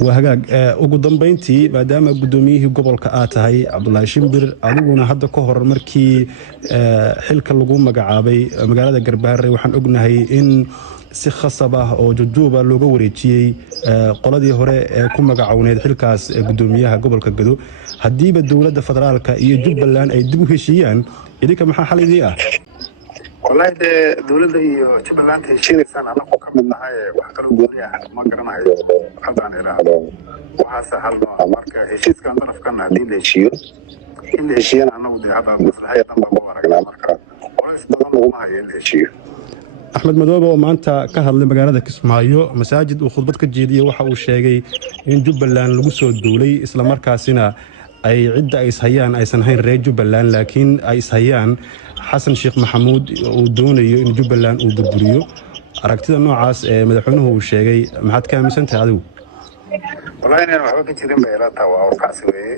وهاجاج ugu dambeyntii maadaama gudoomiyihii gobolka aad tahay Cabdullaahi Shimbir adiguna hadda ka hor markii xilka lagu magacaabay magaalada Garbaharre waxaan ognahay in si khasab ah oo jujuuba looga wareejiyay qoladii hore ee ku magacawneed xilkaas gudoomiyaha gobolka Gado hadiiba dawladda federaalka iyo Jubbaland ay dib u heshiiyaan idinka maxaa xal idin ah والله ده دولة iyo Jubbaland heshiinaysan anagu ka mid nahay wax kale gooni ah ma garanayo hadaan ilaahdo waxa sahal marka heshiiskan darafkan hadii la heshiiyo in la heshiiyana anagu hadda maslaxadan baa u aragnaa marka qoys badan lagu maayo in la heshiiyo Axmed Madoobe oo maanta ka hadlay magaalada Kismaayo masaajid uu khudbad ka jeediyay waxa uu sheegay in Jubbaland lagu soo duulay isla markaasina ay cidda ay hayaan aysan hayn reer Jubbaland laakiin ay hayaan Xasan Sheekh Maxamuud oo doonayo in Jubbaland uu burburiyo aragtida noocaas ee madaxweynuhu uu sheegay maxaad ka aaminsan tahay adigu wallahi inaan waxba ka jirin bay ila tahay waa kaas weeye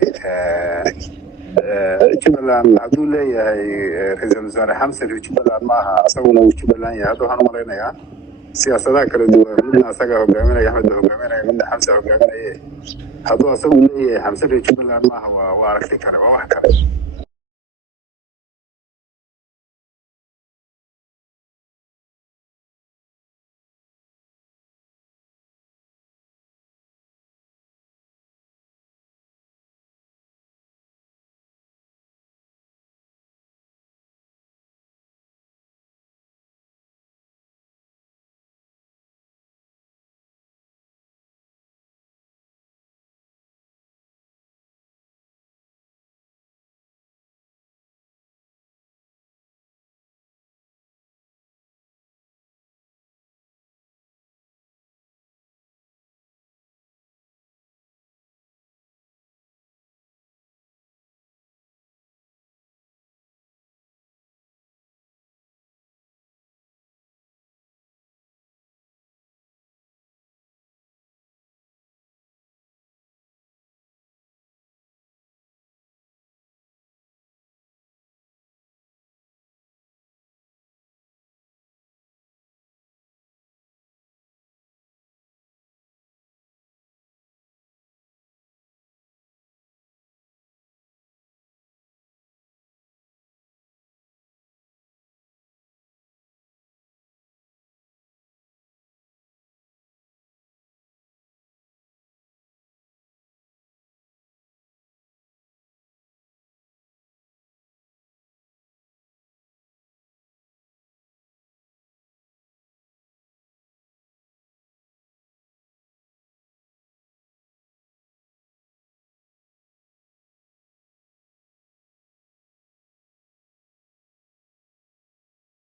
Jubbaland haduu leeyahay ra'iisul wasaare Xamsan Jubbaland maaha asaguna uu Jubbaland yahay haduu waxaan malaynayaa siyaasadaha kala duwan midna asaga hogaaminaya Axmed hogaaminaya midna Xamsan hogaaminaya haduu asagu leeyahay Xamsan Jubbaland maaha waa aragti kale waa wax kale